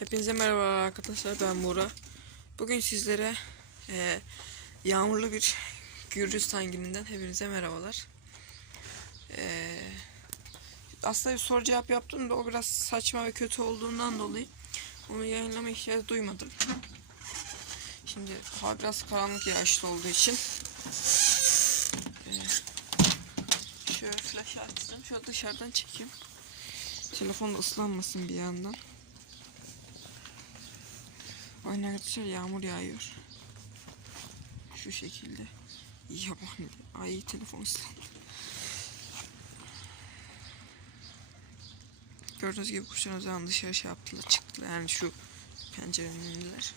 Hepinize merhaba arkadaşlar ben Buğra. Bugün sizlere eee, yağmurlu bir Gürcistan gününden hepinize merhabalar. Eee, aslında bir soru cevap yaptım da o biraz saçma ve kötü olduğundan dolayı onu yayınlama ihtiyacı duymadım. Şimdi hava biraz karanlık yağışlı olduğu için eee, şöyle flash açtım. Şöyle dışarıdan çekeyim. Telefon da ıslanmasın bir yandan. Arkadaşlar yağmur yağıyor. Şu şekilde. Yabani. Ay telefon ıslandı. Gördüğünüz gibi kuşlar o zaman dışarı şey yaptılar çıktılar. Yani şu pencerenin önündeler.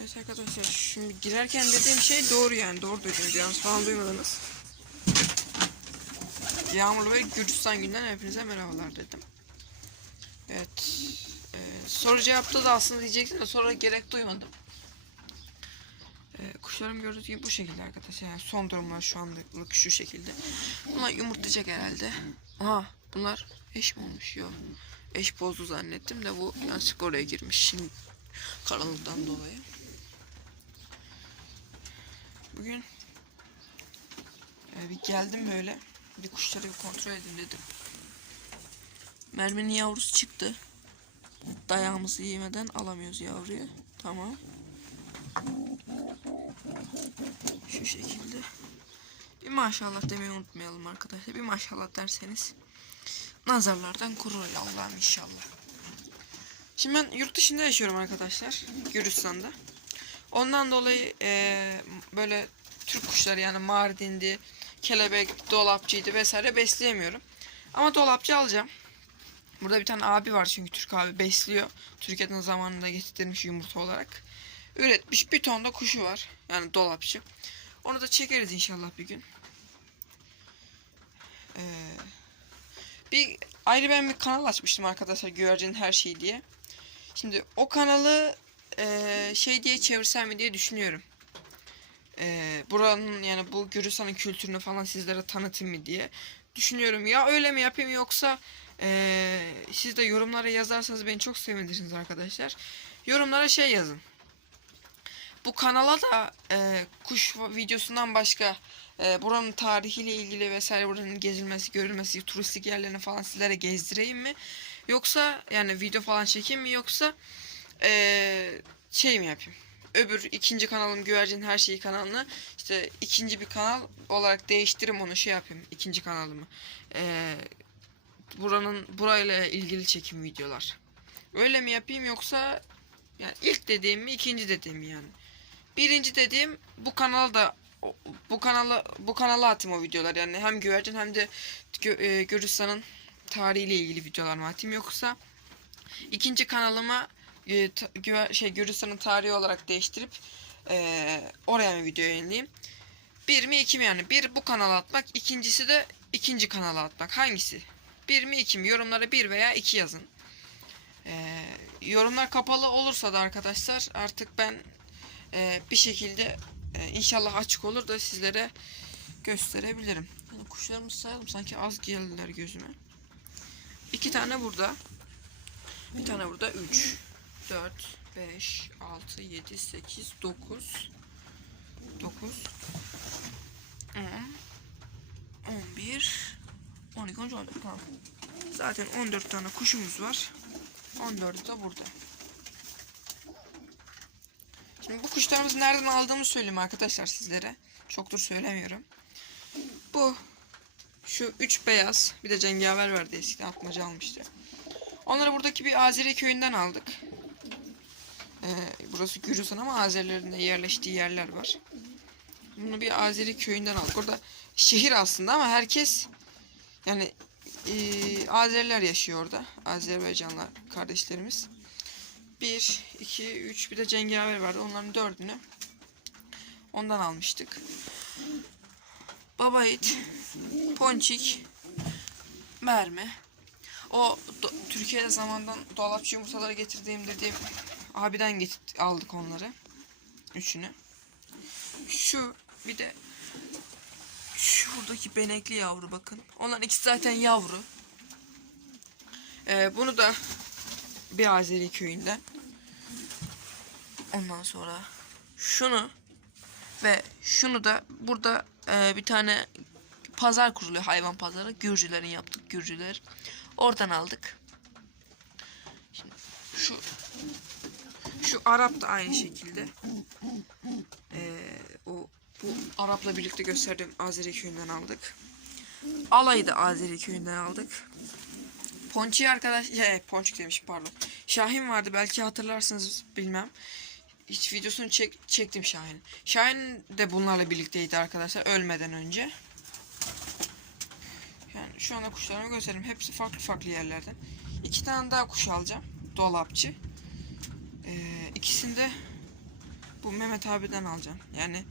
Evet arkadaşlar şimdi girerken dediğim şey doğru yani doğru duydunuz yalnız falan duymadınız. Yağmurlu ve Gürcistan günden hepinize merhabalar dedim. Evet. Soru cevapta da aslında diyecektim de sonra gerek duymadım. Ee, kuşlarım gördüğünüz gibi bu şekilde arkadaşlar. Yani son durumlar şu anlık şu şekilde. Bunlar yumurtlayacak herhalde. Aha bunlar eş mi olmuş? Yok. Eş bozdu zannettim de bu yanlışlıkla oraya girmiş. Şimdi karanlıktan dolayı. Bugün e, bir geldim böyle. Bir kuşları bir kontrol edeyim dedim. Merminin yavrusu çıktı. Dayağımızı yemeden alamıyoruz yavruyu. Tamam. Şu şekilde. Bir maşallah demeyi unutmayalım arkadaşlar. Bir maşallah derseniz nazarlardan korur Allah'ım inşallah. Şimdi ben yurt dışında yaşıyorum arkadaşlar. Gürcistan'da. Ondan dolayı eee, böyle Türk kuşları yani Mardin'di, kelebek, dolapçıydı vesaire besleyemiyorum. Ama dolapçı alacağım. Burada bir tane abi var çünkü Türk abi besliyor. Türkiye'den zamanında getirtilmiş yumurta olarak. Üretmiş bir ton da kuşu var. Yani dolapçı. Onu da çekeriz inşallah bir gün. Ee, bir ayrı ben bir kanal açmıştım arkadaşlar güvercin her şeyi diye. Şimdi o kanalı eee, şey diye çevirsem mi diye düşünüyorum. Eee, buranın yani bu Gürcistan'ın kültürünü falan sizlere tanıtayım mı diye düşünüyorum. Ya öyle mi yapayım yoksa eee, siz de yorumlara yazarsanız beni çok sevinirsiniz arkadaşlar. Yorumlara şey yazın. Bu kanala da eee, kuş videosundan başka eee, buranın tarihiyle ilgili vesaire buranın gezilmesi, görülmesi, turistik yerlerini falan sizlere gezdireyim mi? Yoksa yani video falan çekeyim mi yoksa eee, şey mi yapayım? Öbür ikinci kanalım Güvercin Her Şeyi kanalını işte ikinci bir kanal olarak değiştirim onu şey yapayım ikinci kanalımı. Eee buranın burayla ilgili çekim videolar. Öyle mi yapayım yoksa yani ilk dediğim mi ikinci dediğim mi yani. Birinci dediğim bu kanala da bu kanala bu kanala atayım o videolar yani hem güvercin hem de Gö- e, Gürcistan'ın tarihiyle ilgili videolar mı atayım yoksa ikinci kanalıma e, ta- güver- şey Gürcistan'ın tarihi olarak değiştirip e, oraya mı video yayınlayayım? Bir mi iki mi yani? Bir bu kanala atmak, ikincisi de ikinci kanala atmak. Hangisi? Bir mi iki mi? Yorumlara bir veya iki yazın. Ee, yorumlar kapalı olursa da arkadaşlar artık ben e, bir şekilde e, inşallah açık olur da sizlere gösterebilirim. Yani kuşlarımızı sayalım sanki az geldiler gözüme. İki tane burada. Bir tane burada. Üç, dört, beş, altı, yedi, sekiz, dokuz. Dokuz. On. On bir. On iki, on üç, on dört. Tamam. Zaten 14 tane kuşumuz var. 14'ü de burada. Şimdi bu kuşlarımızı nereden aldığımı söyleyeyim arkadaşlar sizlere. Çoktur söylemiyorum. Bu şu üç beyaz bir de cengaver verdi eskiden atmaca almıştı. Onları buradaki bir Azeri köyünden aldık. Ee, burası Gürcistan ama Azerilerin de yerleştiği yerler var. Bunu bir Azeri köyünden aldık. Orada şehir aslında ama herkes yani ee, Azeriler yaşıyor orada. Azerbaycanlı kardeşlerimiz. Bir, iki, üç bir de cengaver vardı. Onların dördünü ondan almıştık. Baba it, ponçik, mermi. O do- Türkiye'de zamandan dolapçı yumurtaları getirdiğim dediğim abiden getir- aldık onları. Üçünü. Şu bir de şuradaki benekli yavru bakın. Onların ikisi zaten yavru. Ee, bunu da bir Azeri köyünden. Ondan sonra şunu ve şunu da burada e, bir tane pazar kuruluyor hayvan pazarı. Gürcülerin yaptık Gürcüler. Oradan aldık. Şimdi şu şu Arap da aynı şekilde. Ee, o bu Arap'la birlikte gösterdiğim Azeri köyünden aldık. Alay'ı da Azeri köyünden aldık. Ponçik arkadaş, şey, Ponçik demiş pardon. Şahin vardı belki hatırlarsınız bilmem. Hiç videosunu çek, çektim Şahin. Şahin de bunlarla birlikteydi arkadaşlar ölmeden önce. Yani şu anda kuşlarımı göstereyim. Hepsi farklı farklı yerlerden. İki tane daha kuş alacağım. Dolapçı. Ee, ikisini de bu Mehmet abiden alacağım. Yani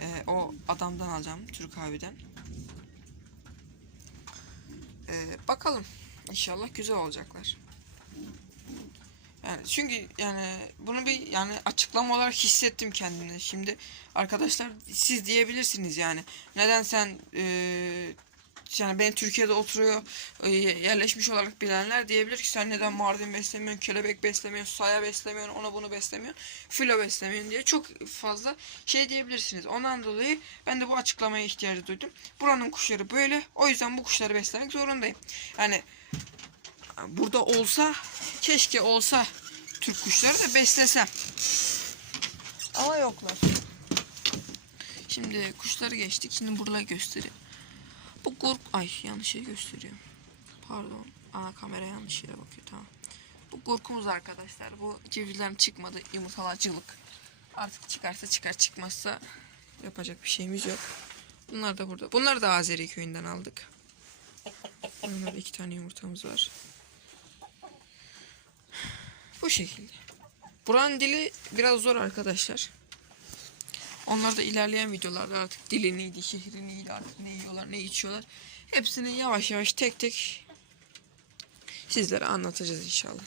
e, o adamdan alacağım. Türk abiden. Ee, bakalım. İnşallah güzel olacaklar. Yani çünkü yani bunu bir yani açıklama olarak hissettim kendine. Şimdi arkadaşlar siz diyebilirsiniz yani neden sen eee yani ben Türkiye'de oturuyor e, yerleşmiş olarak bilenler diyebilir ki sen neden Mardin beslemiyorsun, kelebek beslemiyorsun, saya beslemiyorsun, onu bunu beslemiyorsun, filo beslemiyorsun diye çok fazla şey diyebilirsiniz. Ondan dolayı ben de bu açıklamaya ihtiyacı duydum. Buranın kuşları böyle. O yüzden bu kuşları beslemek zorundayım. Yani burada olsa keşke olsa Türk kuşları da beslesem. Ama yoklar. Şimdi kuşları geçtik. Şimdi buraları göstereyim. Bu kork... Ay yanlış şey gösteriyor. Pardon. Aa kamera yanlış yere bakıyor tamam. Bu korkumuz arkadaşlar. Bu cevizlerin çıkmadı. Yumurtalacılık. Artık çıkarsa çıkar çıkmazsa yapacak bir şeyimiz yok. Bunlar da burada. Bunları da Azeri köyünden aldık. Bunlarda iki tane yumurtamız var. Bu şekilde. Buranın dili biraz zor arkadaşlar. Onlar da ilerleyen videolarda artık dili neydi, şehri neydi, artık ne yiyorlar, ne içiyorlar. Hepsini yavaş yavaş tek tek sizlere anlatacağız inşallah.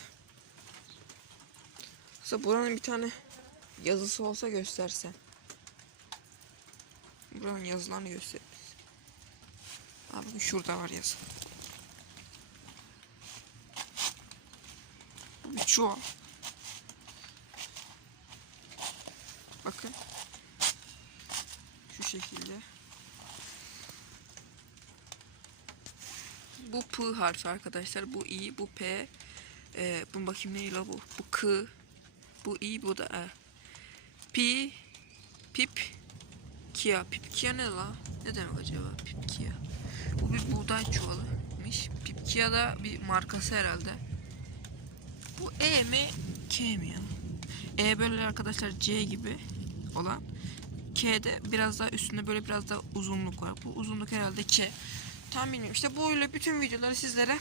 Mesela buranın bir tane yazısı olsa göstersen. Buranın yazılarını göster. Bakın şurada var yazı. Bu bir çuval. Bakın. Şekilde. Bu P harfi arkadaşlar. Bu I, bu P. Ee, bu bakayım ne la bu? Bu K. Bu I, bu da E. Pi, Pip, Kia. Pip Kia ne la? Ne demek acaba Pip Kia? Bu bir buğday çuvalıymış. Pip Kia da bir markası herhalde. Bu E mi K mi ya? E böyle arkadaşlar C gibi olan. K'de biraz daha üstünde böyle biraz daha uzunluk var. Bu uzunluk herhalde K. Tam bilmiyorum. İşte böyle bütün videoları sizlere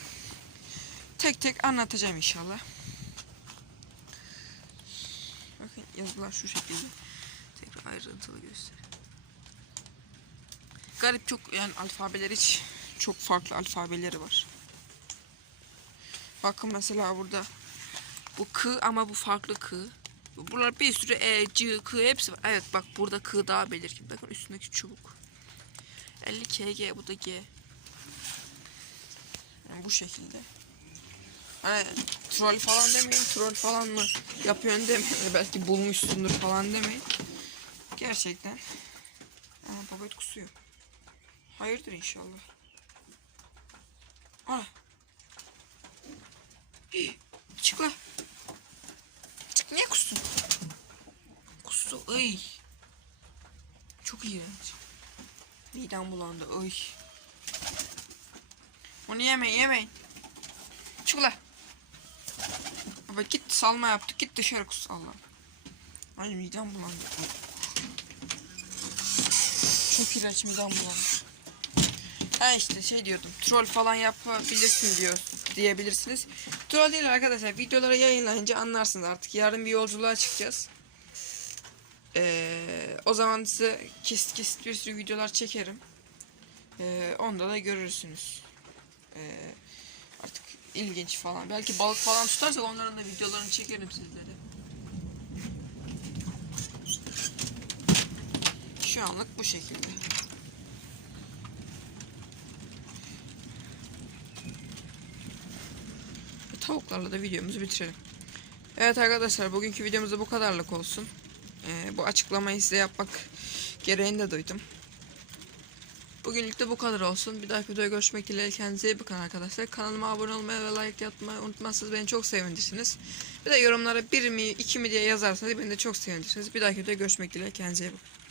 tek tek anlatacağım inşallah. Bakın yazılar şu şekilde. Tekrar ayrıntılı göster. Garip çok yani alfabeler hiç çok farklı alfabeleri var. Bakın mesela burada bu K ama bu farklı K. Bunlar bir sürü E, C, K hepsi var. Evet bak burada K daha belirgin. Bakın üstündeki çubuk. 50 KG bu da G. Yani bu şekilde. Hani troll falan demeyin. Troll falan mı yapıyorsun demeyin. Belki bulmuşsundur falan demeyin. Gerçekten. Aa, babet kusuyor. Hayırdır inşallah. Ana. Hii, Çık la. Niye kustun? Kustu. Ay. Çok iğrenç. Midem bulandı. Ay. Onu yemeyin yemeyin. Çık la. Baba git salma yaptık. Git dışarı kus Allah. Ay midem bulandı. Çok iğrenç midem bulandı. Ha işte şey diyordum. Troll falan yapabilirsin diyor diyebilirsiniz. Troll değil arkadaşlar. Videoları yayınlayınca anlarsınız artık. Yarın bir yolculuğa çıkacağız. Ee, o zaman size kesit kesit bir sürü videolar çekerim. Ee, onda da görürsünüz. Ee, artık ilginç falan. Belki balık falan tutarsak onların da videolarını çekerim sizlere. Şu anlık bu şekilde. Tavuklarla da videomuzu bitirelim. Evet arkadaşlar bugünkü videomuz da bu kadarlık olsun. Ee, bu açıklamayı size yapmak gereğini de duydum. Bugünlük de bu kadar olsun. Bir dahaki videoda görüşmek dileğiyle kendinize iyi bakın arkadaşlar. Kanalıma abone olmayı ve like yapmayı unutmazsanız beni çok sevinirsiniz. Bir de yorumlara bir mi iki mi diye yazarsanız beni de çok sevinirsiniz. Bir dahaki videoda görüşmek dileğiyle kendinize iyi bakın.